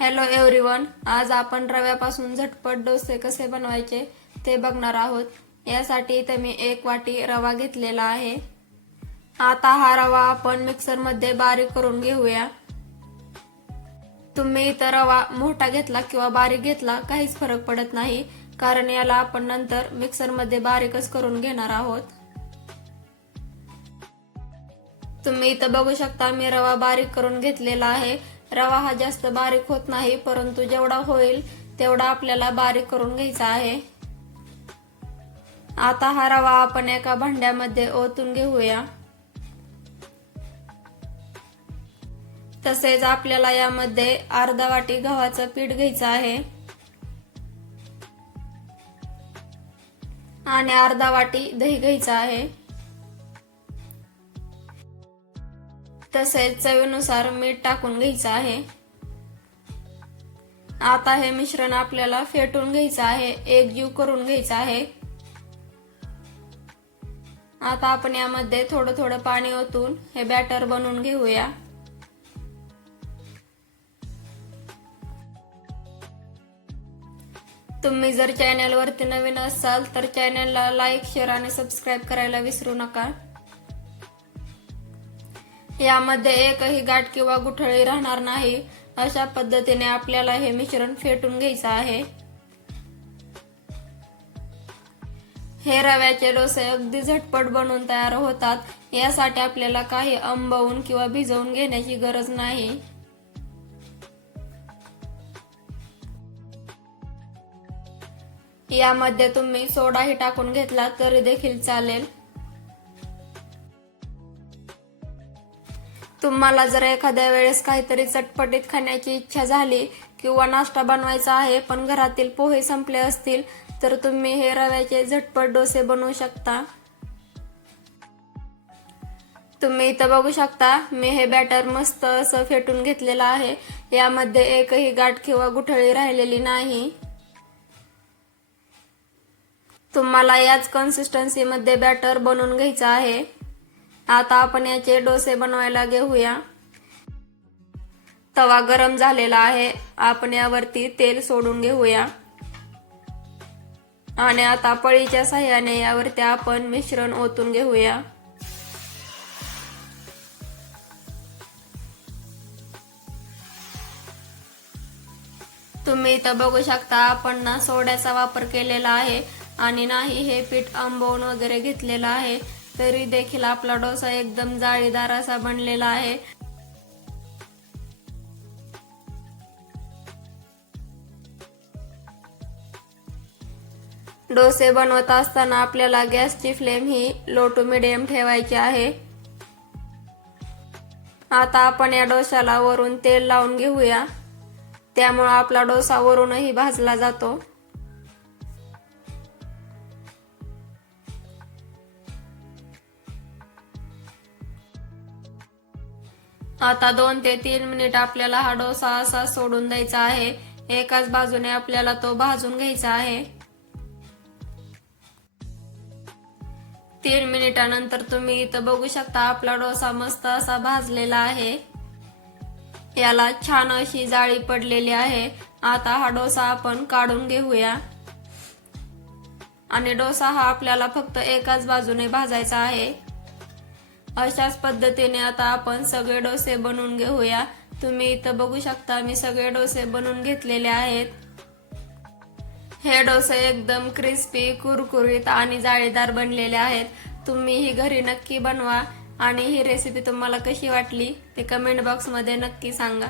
Hello everyone आज आपण रव्यापासून झटपट डोसे कसे बनवायचे ते बघणार आहोत. यासाठी इथे मी एक वाटी रवा घेतलेला आहे. आता हा रवा आपण मिक्सरमध्ये बारीक करून घेऊया. तुम्ही इथं रवा मोठा घेतला किंवा बारीक घेतला काहीच फरक पडत नाही कारण याला आपण नंतर मिक्सरमध्ये बारीकच करून घेणार आहोत. तुम्ही इथं बघू शकता मी रवा बारीक करून घेतलेला आहे. रवा हा जास्त बारीक होत नाही परंतु जेवढा होईल तेवढा आपल्याला बारीक करून घ्यायचा आहे. आता हा रवा आपण एका भांड्यामध्ये ओतून घेऊया. तसेच आपल्याला यामध्ये अर्धा वाटी गव्हाचं पीठ घ्यायचं आहे. आणि अर्धा वाटी दही घ्यायचं आहे. तसेच चवीनुसार मीठ टाकून घ्यायचं आहे. आता हे मिश्रण आपल्याला फेटून घ्यायचं आहे. एकजीव करून घ्यायचं आहे. आता आपण यामध्ये थोडं थोडं पाणी ओतून हे बॅटर बनवून घेऊया. तुम्ही जर चॅनलवरती नवीन असाल तर चॅनलला लाईक शेअर आणि सबस्क्राईब करायला विसरू नका. यामध्ये एकही गाठ किंवा गुठळी राहणार नाही अशा पद्धतीने आपल्याला हे मिश्रण फेटून घ्यायचं आहे. हे रव्याचे डोसे अगदी झटपट बनवून तयार होतात. यासाठी आपल्याला काही आंबवून किंवा भिजवून घेण्याची गरज नाही. यामध्ये तुम्ही सोडाही टाकून घेतला तरी देखील चालेल. तुम्हाला जर एखाद्या वेळेस काहीतरी चटपटीत खाण्याची इच्छा झाली किंवा नाश्ता बनवायचा आहे पण घरातील पोहे संपले असतील तर तुम्ही हे रव्याचे झटपट डोसे बनवू शकता. तुम्ही इथं बघू शकता मी हे बॅटर मस्त असं फेटून घेतलेलं आहे. यामध्ये एकही गाठ किंवा गुठळी राहिलेली नाही. तुम्हाला याच कन्सिस्टन्सीमध्ये बॅटर बनवून घ्यायचं आहे. आता आपण याचे डोसे बनवायला घेऊया. तवा गरम झालेला आहे. आपण यावरती तेल सोडून घेऊया. आणि आता पळीच्या सहाय्याने यावरती आपण मिश्रण ओतून घेऊया. तुम्ही इथं बघू शकता आपण ना सोड्याचा वापर केलेला आहे. आणि नाही हे पीठ आंबवून वगैरे घेतलेलं आहे. तरी देखील आपला डोसा एकदम जाळीदार असा बनलेला आहे. डोसे बनवत असताना आपल्याला गॅसची फ्लेम ही लो टू मिडियम ठेवायची आहे. आता आपण या डोशाला वरून तेल लावून घेऊया. त्यामुळे आपला डोसा वरूनही भाजला जातो. आता दोन ते तीन मिनिट आपल्याला हा डोसा असा सोडून द्यायचा आहे. एकाच बाजूने आपल्याला तो भाजून घ्यायचा आहे. तीन मिनिटानंतर तुम्ही इथं बघू शकता आपला डोसा मस्त असा भाजलेला आहे. याला छान अशी जाळी पडलेली आहे. आता हा डोसा आपण काढून घेऊया. आणि डोसा हा आपल्याला फक्त एकाच बाजूने भाजायचा आहे. अशाच पद्धतीने आता आपण सगळे डोसे बनवून घेऊया. तुम्ही इथं बघू शकता मी सगळे डोसे बनवून घेतलेले आहेत. हे डोसे एकदम क्रिस्पी कुरकुरीत आणि जाळीदार बनलेले आहेत. तुम्ही ही घरी नक्की बनवा आणि ही रेसिपी तुम्हाला कशी वाटली ते कमेंट बॉक्समध्ये नक्की सांगा.